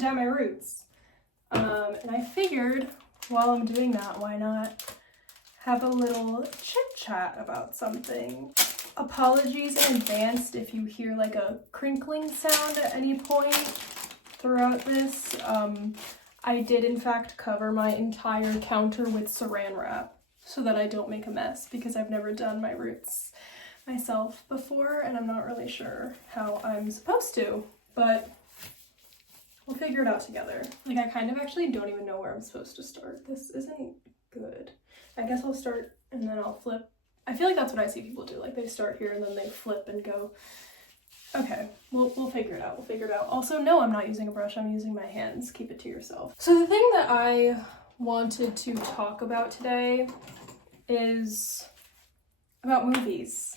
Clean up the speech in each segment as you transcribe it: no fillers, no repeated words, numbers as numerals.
dye my roots. And I figured while I'm doing that, why not have a little chit chat about something. Apologies in advance if you hear like a crinkling sound at any point throughout this. I did in fact cover my entire counter with saran wrap so that I don't make a mess, because I've never done my roots myself before and I'm not really sure how I'm supposed to, but we'll figure it out together. Like, I kind of actually don't even know where I'm supposed to start. This isn't good. I guess I'll start and then I'll flip. I feel like that's what I see people do. Like, they start here and then they flip and go. Okay, we'll figure it out. We'll figure it out. Also, no, I'm not using a brush. I'm using my hands. Keep it to yourself. So the thing that I wanted to talk about today is about movies.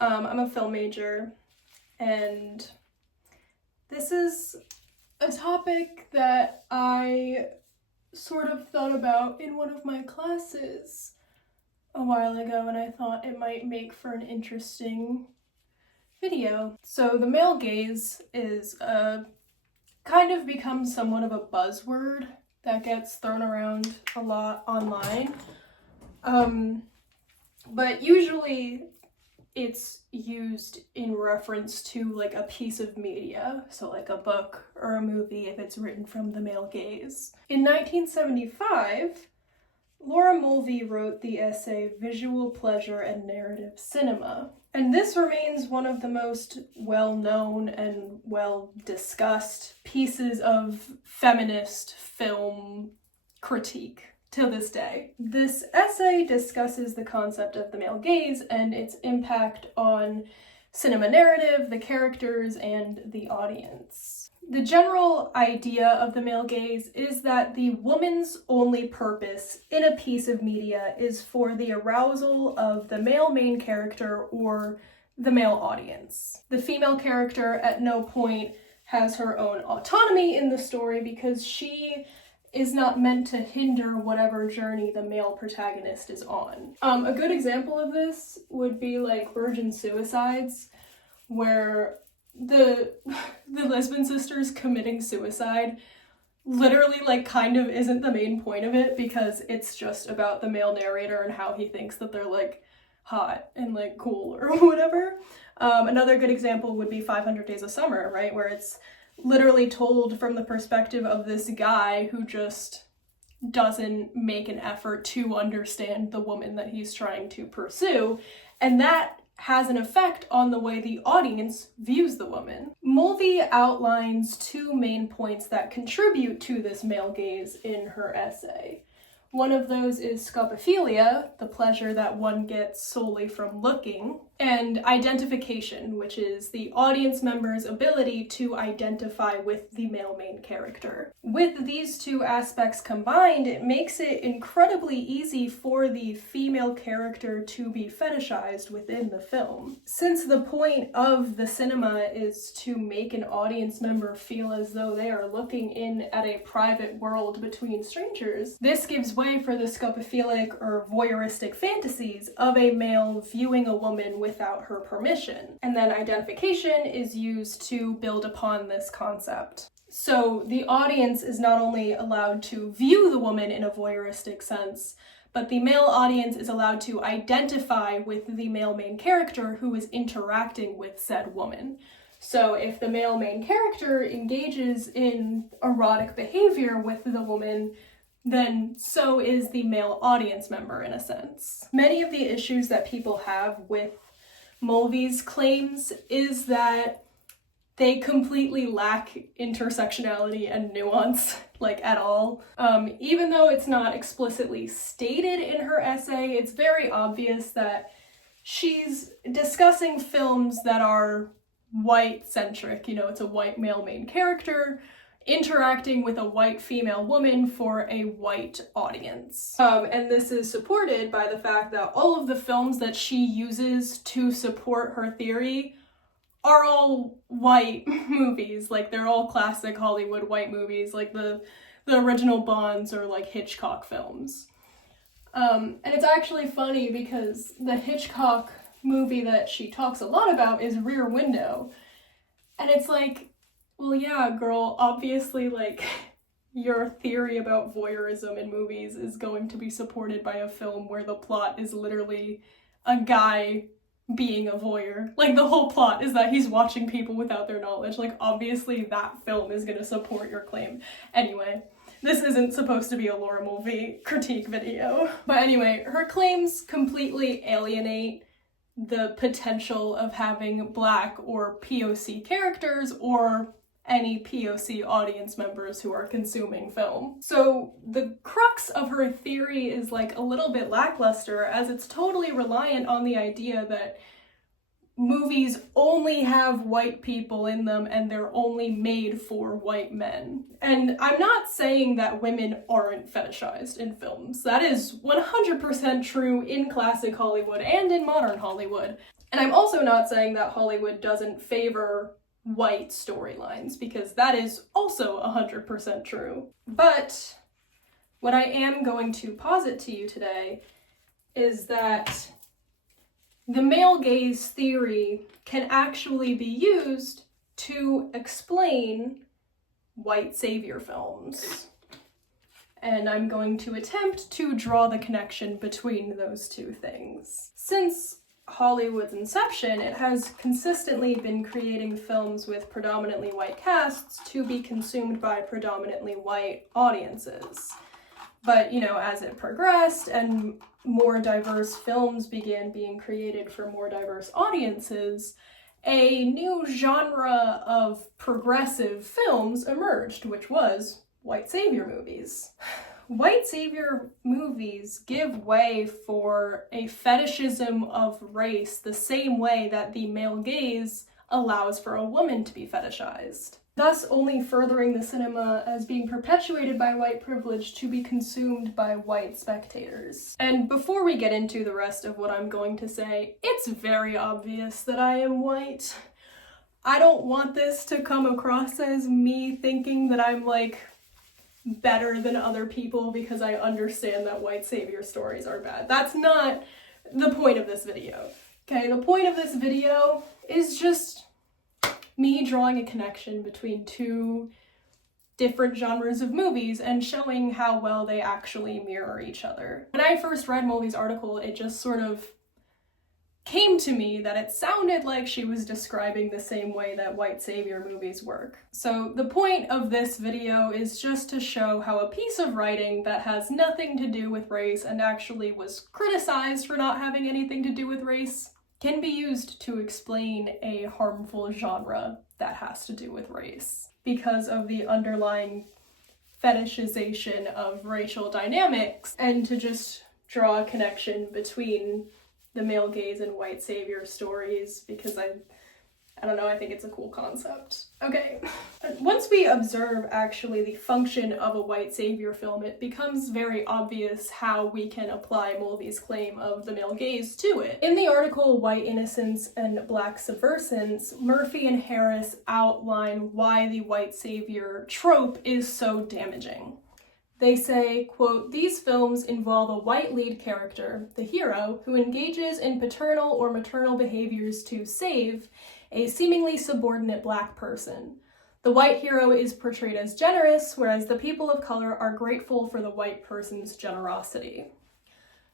I'm a film major, and this is a topic that I sort of thought about in one of my classes a while ago, and I thought it might make for an interesting video. So the male gaze is kind of become somewhat of a buzzword that gets thrown around a lot online. But usually it's used in reference to like a piece of media, so like a book or a movie if it's written from the male gaze. In 1975, Laura Mulvey wrote the essay Visual Pleasure and Narrative Cinema, and this remains one of the most well-known and well-discussed pieces of feminist film critique to this day. This essay discusses the concept of the male gaze and its impact on cinema narrative, the characters, and the audience. The general idea of the male gaze is that the woman's only purpose in a piece of media is for the arousal of the male main character or the male audience. The female character at no point has her own autonomy in the story because she is not meant to hinder whatever journey the male protagonist is on. A good example of this would be like Virgin Suicides, where the lesbian sisters committing suicide literally like kind of isn't the main point of it, because it's just about the male narrator and how he thinks that they're like hot and like cool or whatever. Another good example would be 500 Days of Summer, right, where it's literally told from the perspective of this guy who just doesn't make an effort to understand the woman that he's trying to pursue, and that has an effect on the way the audience views the woman. Mulvey outlines two main points that contribute to this male gaze in her essay. One of those is scopophilia, the pleasure that one gets solely from looking, and identification, which is the audience member's ability to identify with the male main character. With these two aspects combined, it makes it incredibly easy for the female character to be fetishized within the film. Since the point of the cinema is to make an audience member feel as though they are looking in at a private world between strangers, this gives way for the scopophilic or voyeuristic fantasies of a male viewing a woman without her permission. And then identification is used to build upon this concept. So the audience is not only allowed to view the woman in a voyeuristic sense, but the male audience is allowed to identify with the male main character who is interacting with said woman. So if the male main character engages in erotic behavior with the woman, then so is the male audience member in a sense. Many of the issues that people have with Mulvey's claims is that they completely lack intersectionality and nuance, like at all. Even though it's not explicitly stated in her essay, it's very obvious that she's discussing films that are white-centric. You know, it's a white male main character interacting with a white female woman for a white audience. And this is supported by the fact that all of the films that she uses to support her theory are all white movies. Like, they're all classic Hollywood white movies, like the original Bonds or like Hitchcock films. And it's actually funny because the Hitchcock movie that she talks a lot about is Rear Window. And it's like, Well, yeah, girl, obviously, like, your theory about voyeurism in movies is going to be supported by a film where the plot is literally a guy being a voyeur. Like, the whole plot is that he's watching people without their knowledge. Like, obviously that film is gonna support your claim. Anyway, this isn't supposed to be a Laura Mulvey critique video. But anyway, her claims completely alienate the potential of having Black or POC characters or any POC audience members who are consuming film. So the crux of her theory is like a little bit lackluster, as it's totally reliant on the idea that movies only have white people in them and they're only made for white men. And I'm not saying that women aren't fetishized in films. That is 100% true in classic Hollywood and in modern Hollywood. And I'm also not saying that Hollywood doesn't favor white storylines, because that is also 100% true. But what I am going to posit to you today is that the male gaze theory can actually be used to explain white savior films. And I'm going to attempt to draw the connection between those two things. Since Hollywood's inception, it has consistently been creating films with predominantly white casts to be consumed by predominantly white audiences. But, you know, as it progressed and more diverse films began being created for more diverse audiences, a new genre of progressive films emerged, which was white savior movies. White savior movies give way for a fetishism of race the same way that the male gaze allows for a woman to be fetishized, thus only furthering the cinema as being perpetuated by white privilege to be consumed by white spectators. And before we get into the rest of what I'm going to say, it's very obvious that I am white. I don't want this to come across as me thinking that I'm like better than other people because I understand that white savior stories are bad. That's not the point of this video. Okay, the point of this video is just me drawing a connection between two different genres of movies and showing how well they actually mirror each other. When I first read Mulvey's article, it just sort of came to me that it sounded like she was describing the same way that white savior movies work. So the point of this video is just to show how a piece of writing that has nothing to do with race and actually was criticized for not having anything to do with race can be used to explain a harmful genre that has to do with race because of the underlying fetishization of racial dynamics, and to just draw a connection between the male gaze and white savior stories because I don't know, I think it's a cool concept. Okay, once we observe actually the function of a white savior film, it becomes very obvious how we can apply Mulvey's claim of the male gaze to it. In the article White Innocence and Black Subversins, Murphy and Harris outline why the white savior trope is so damaging. They say, quote, "These films involve a white lead character, the hero, who engages in paternal or maternal behaviors to save a seemingly subordinate Black person. The white hero is portrayed as generous, whereas the people of color are grateful for the white person's generosity."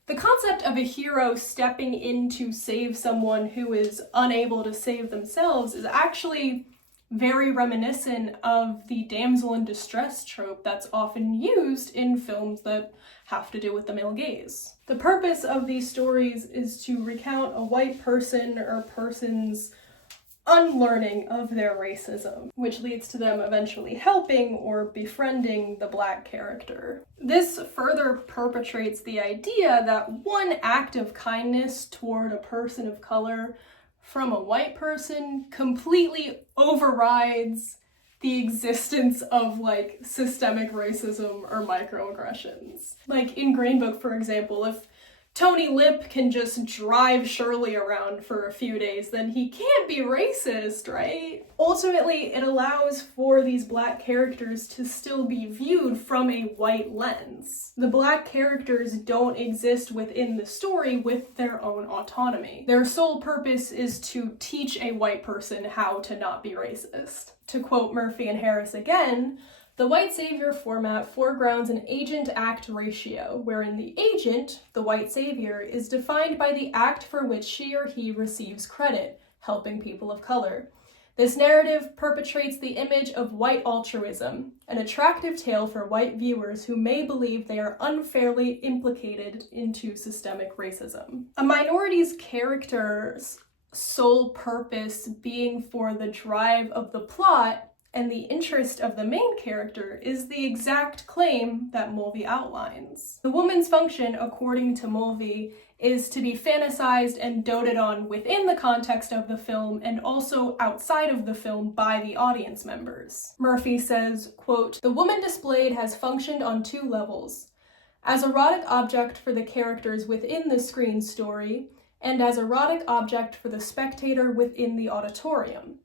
The concept of a hero stepping in to save someone who is unable to save themselves is actually very reminiscent of the damsel in distress trope that's often used in films that have to do with the male gaze. The purpose of these stories is to recount a white person or person's unlearning of their racism, which leads to them eventually helping or befriending the Black character. This further perpetrates the idea that one act of kindness toward a person of color from a white person completely overrides the existence of like systemic racism or microaggressions. Like in Green Book, for example, if Tony Lip can just drive Shirley around for a few days, then he can't be racist, right? Ultimately, it allows for these black characters to still be viewed from a white lens. The black characters don't exist within the story with their own autonomy. Their sole purpose is to teach a white person how to not be racist. To quote Murphy and Harris again, the white savior format foregrounds an agent-act ratio, wherein the agent, the white savior, is defined by the act for which she or he receives credit, helping people of color. This narrative perpetrates the image of white altruism, an attractive tale for white viewers who may believe they are unfairly implicated into systemic racism. A minority's character's sole purpose being for the drive of the plot and the interest of the main character is the exact claim that Mulvey outlines. The woman's function, according to Mulvey, is to be fantasized and doted on within the context of the film and also outside of the film by the audience members. Murphy says, quote, "The woman displayed has functioned on two levels, as erotic object for the characters within the screen story, and as erotic object for the spectator within the auditorium.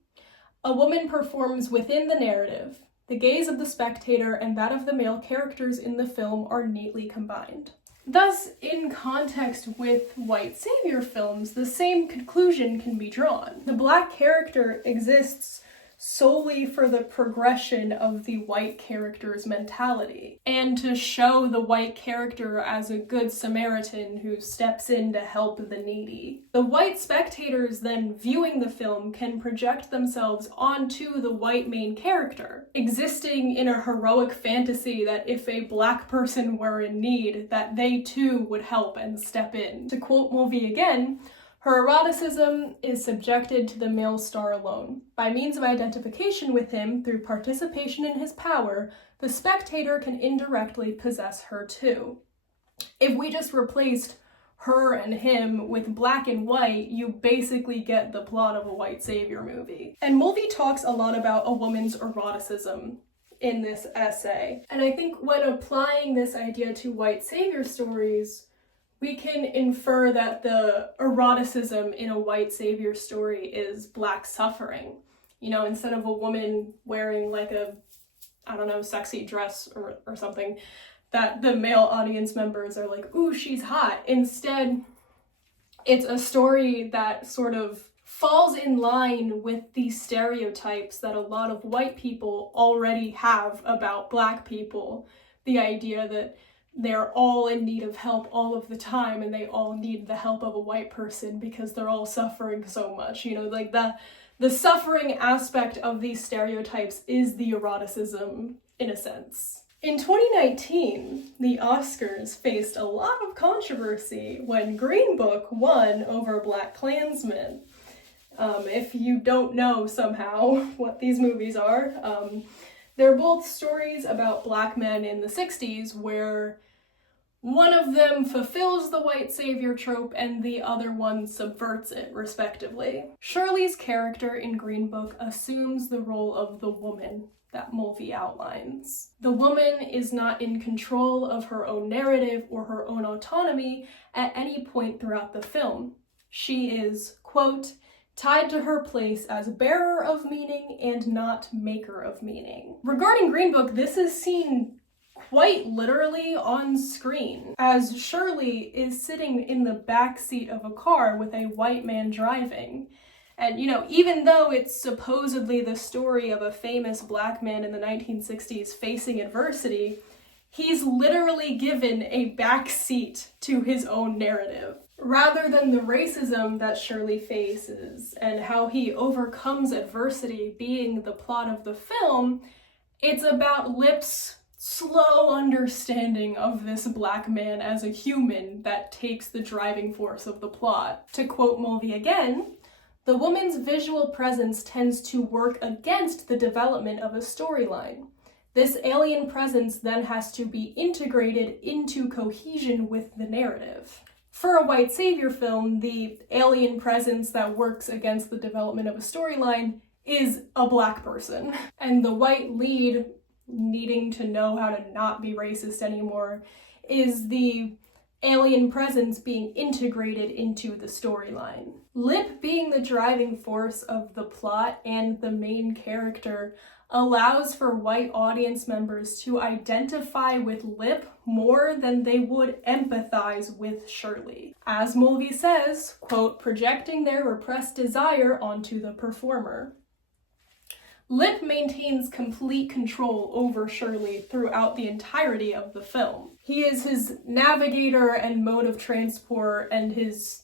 A woman performs within the narrative. The gaze of the spectator and that of the male characters in the film are neatly combined." Thus, in context with white savior films, the same conclusion can be drawn. The black character exists solely for the progression of the white character's mentality, and to show the white character as a good Samaritan who steps in to help the needy. The white spectators then viewing the film can project themselves onto the white main character, existing in a heroic fantasy that if a black person were in need, that they too would help and step in. To quote Mulvey again, "Her eroticism is subjected to the male star alone. By means of identification with him, through participation in his power, the spectator can indirectly possess her too." If we just replaced her and him with black and white, you basically get the plot of a white savior movie. And Mulvey talks a lot about a woman's eroticism in this essay. And I think when applying this idea to white savior stories, we can infer that the eroticism in a white savior story is black suffering. You know, instead of a woman wearing like a, I don't know, sexy dress or something, that the male audience members are like, ooh, she's hot. Instead, it's a story that sort of falls in line with the stereotypes that a lot of white people already have about black people. The idea that they're all in need of help all of the time and they all need the help of a white person because they're all suffering so much. You know, like the suffering aspect of these stereotypes is the eroticism in a sense. In 2019, the Oscars faced a lot of controversy when Green Book won over BlacKkKlansman. If you don't know somehow what these movies are, they're both stories about black men in the 60s where one of them fulfills the white savior trope and the other one subverts it, respectively. Shirley's character in Green Book assumes the role of the woman that Mulvey outlines. The woman is not in control of her own narrative or her own autonomy at any point throughout the film. She is, quote, "tied to her place as bearer of meaning and not maker of meaning." Regarding Green Book, this is seen quite literally on screen, as Shirley is sitting in the back seat of a car with a white man driving. And, you know, even though it's supposedly the story of a famous black man in the 1960s facing adversity, he's literally given a back seat to his own narrative. Rather than the racism that Shirley faces and how he overcomes adversity being the plot of the film, it's about Lip's slow understanding of this black man as a human that takes the driving force of the plot. To quote Mulvey again, "The woman's visual presence tends to work against the development of a storyline. This alien presence then has to be integrated into cohesion with the narrative." For a white savior film, the alien presence that works against the development of a storyline is a black person. And the white lead needing to know how to not be racist anymore is the alien presence being integrated into the storyline. Lip being the driving force of the plot and the main character allows for white audience members to identify with Lip more than they would empathize with Shirley. As Mulvey says, quote, projecting their repressed desire onto the performer. Lip maintains complete control over Shirley throughout the entirety of the film. He is his navigator and mode of transport and his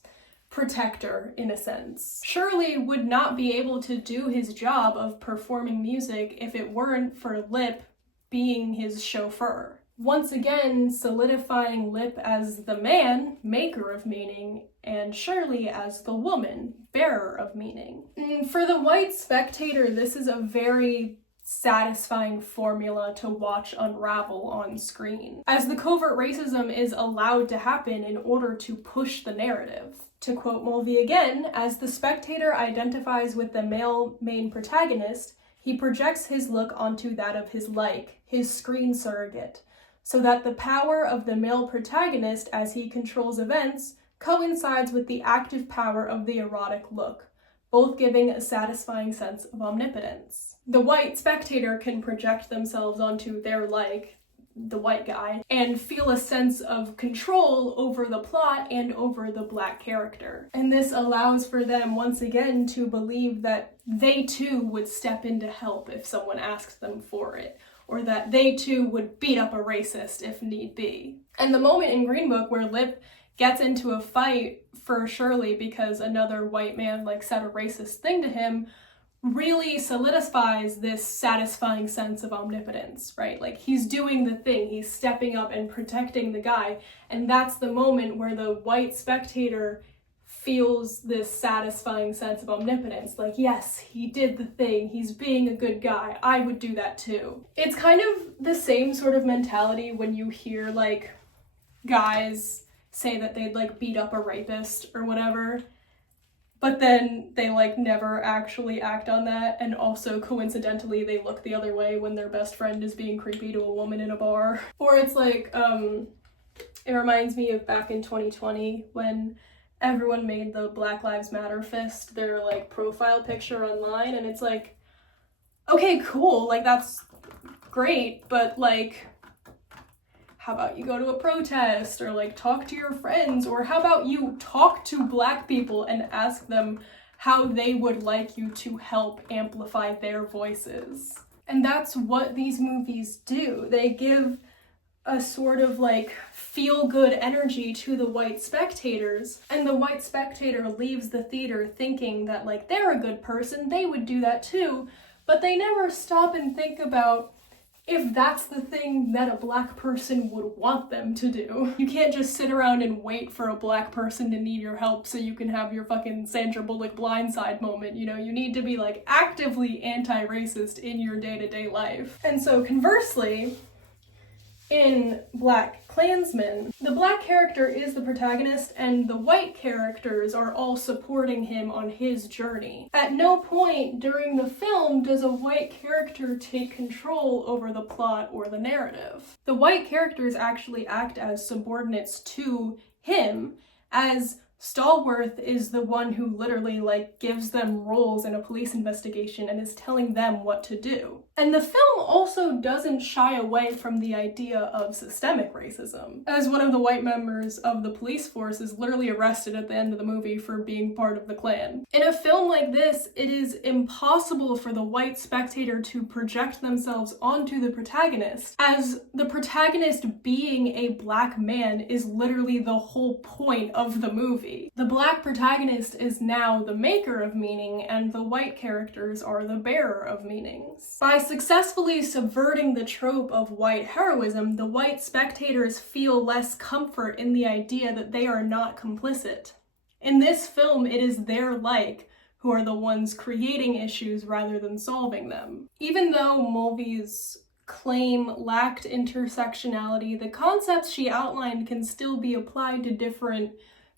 protector, in a sense. Shirley would not be able to do his job of performing music if it weren't for Lip being his chauffeur. Once again, solidifying Lip as the man, maker of meaning, and Shirley as the woman, bearer of meaning. For the white spectator, this is a very satisfying formula to watch unravel on screen, as the covert racism is allowed to happen in order to push the narrative. To quote Mulvey again, as the spectator identifies with the male main protagonist, he projects his look onto that of his like, his screen surrogate, so that the power of the male protagonist as he controls events coincides with the active power of the erotic look, both giving a satisfying sense of omnipotence. The white spectator can project themselves onto their like, the white guy, and feel a sense of control over the plot and over the black character. And this allows for them, once again, to believe that they too would step in to help if someone asked them for it, or that they too would beat up a racist if need be. And the moment in Green Book where Lip gets into a fight for Shirley because another white man said a racist thing to him really solidifies this satisfying sense of omnipotence, right? He's doing the thing, he's stepping up and protecting the guy, and that's the moment where the white spectator feels this satisfying sense of omnipotence. Yes, he did the thing, he's being a good guy, I would do that too. It's kind of the same sort of mentality when you hear guys say that they'd beat up a rapist or whatever, but then they never actually act on that, and also coincidentally they look the other way when their best friend is being creepy to a woman in a bar. Or it's it reminds me of back in 2020 when everyone made the Black Lives Matter fist their profile picture online, and it's okay, cool, that's great, but how about you go to a protest, or talk to your friends, or how about you talk to black people and ask them how they would like you to help amplify their voices. And that's what these movies do. They give a sort of feel-good energy to the white spectators, and the white spectator leaves the theater thinking that they're a good person, they would do that too, but they never stop and think about if that's the thing that a black person would want them to do. You can't just sit around and wait for a black person to need your help so you can have your fucking Sandra Bullock blindside moment, you need to be actively anti-racist in your day-to-day life. And so conversely, in BlacKkKlansman, the black character is the protagonist and the white characters are all supporting him on his journey. At no point during the film does a white character take control over the plot or the narrative. The white characters actually act as subordinates to him, as Stallworth is the one who literally gives them roles in a police investigation and is telling them what to do. And the film also doesn't shy away from the idea of systemic racism, as one of the white members of the police force is literally arrested at the end of the movie for being part of the Klan. In a film like this, it is impossible for the white spectator to project themselves onto the protagonist, as the protagonist being a black man is literally the whole point of the movie. The black protagonist is now the maker of meaning, and the white characters are the bearer of meanings. By successfully subverting the trope of white heroism, the white spectators feel less comfort in the idea that they are not complicit. In this film, it is their who are the ones creating issues rather than solving them. Even though Mulvey's claim lacked intersectionality, the concepts she outlined can still be applied to different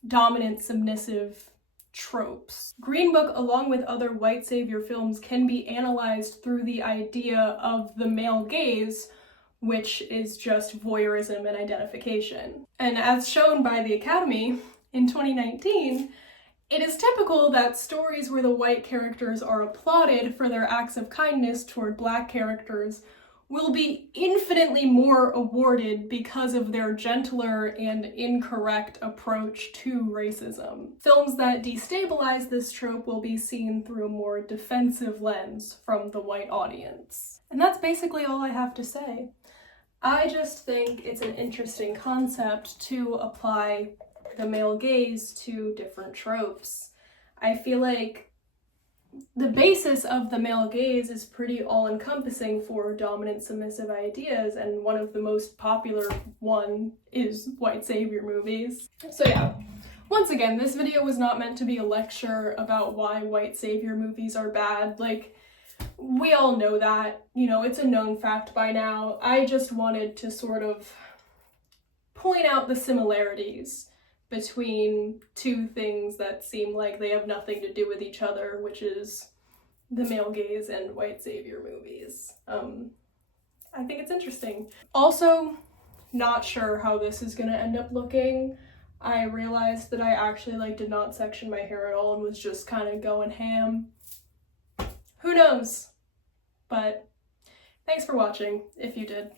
dominant, submissive tropes. Green Book, along with other white savior films, can be analyzed through the idea of the male gaze, which is just voyeurism and identification. And as shown by the Academy in 2019, it is typical that stories where the white characters are applauded for their acts of kindness toward Black characters will be infinitely more awarded because of their gentler and incorrect approach to racism. Films that destabilize this trope will be seen through a more defensive lens from the white audience. And that's basically all I have to say. I just think it's an interesting concept to apply the male gaze to different tropes. I feel like the basis of the male gaze is pretty all-encompassing for dominant submissive ideas, and one of the most popular one is white savior movies. So yeah, once again, this video was not meant to be a lecture about why white savior movies are bad. Like, we all know that, you know, it's a known fact by now. I just wanted to sort of point out the similarities between two things that seem like they have nothing to do with each other, which is the male gaze and white savior movies. I think it's interesting. Also, not sure how this is gonna end up looking. I realized that I actually did not section my hair at all and was just kind of going ham. Who knows? But thanks for watching, if you did.